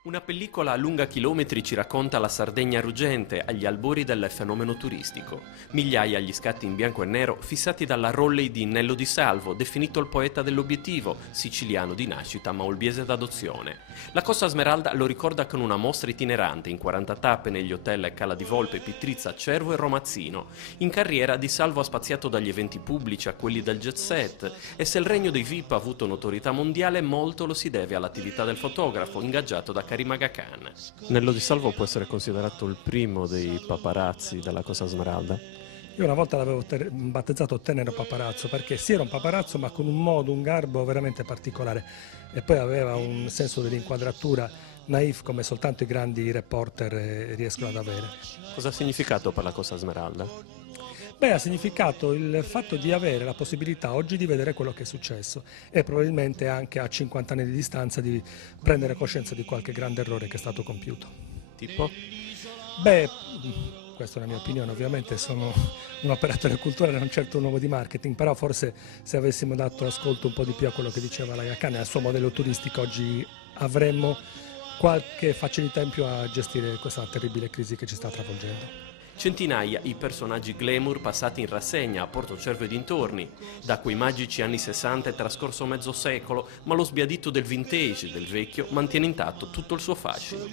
Una pellicola a lunga chilometri ci racconta la Sardegna ruggente agli albori del fenomeno turistico. Migliaia gli scatti in bianco e nero fissati dalla Rolley di Nello Di Salvo, definito il poeta dell'obiettivo, siciliano di nascita ma olbiese d'adozione. La Costa Smeralda lo ricorda con una mostra itinerante in 40 tappe negli hotel Cala di Volpe, Pitrizza, Cervo e Romazzino. In carriera Di Salvo ha spaziato dagli eventi pubblici a quelli del jet set e se il regno dei VIP ha avuto notorietà mondiale molto lo si deve all'attività del fotografo ingaggiato da Karim Aga Khan. Nello Di Salvo può essere considerato il primo dei paparazzi della Costa Smeralda. Io una volta l'avevo battezzato Tenero Paparazzo perché sì, era un paparazzo ma con un modo, un garbo veramente particolare e poi aveva un senso dell'inquadratura naif come soltanto i grandi reporter riescono ad avere. Cosa ha significato per la Costa Smeralda? Beh, ha significato il fatto di avere la possibilità oggi di vedere quello che è successo e probabilmente anche a 50 anni di distanza di prendere coscienza di qualche grande errore che è stato compiuto. Tipo? Beh, questa è la mia opinione, ovviamente sono un operatore culturale, non certo un uomo di marketing, però forse se avessimo dato ascolto un po' di più a quello che diceva la Aga Khan e al suo modello turistico oggi avremmo qualche facilità in più a gestire questa terribile crisi che ci sta travolgendo. Centinaia i personaggi glamour passati in rassegna a Porto Cervo e dintorni. Da quei magici anni 60 è trascorso mezzo secolo, ma lo sbiadito del vintage, del vecchio, mantiene intatto tutto il suo fascino.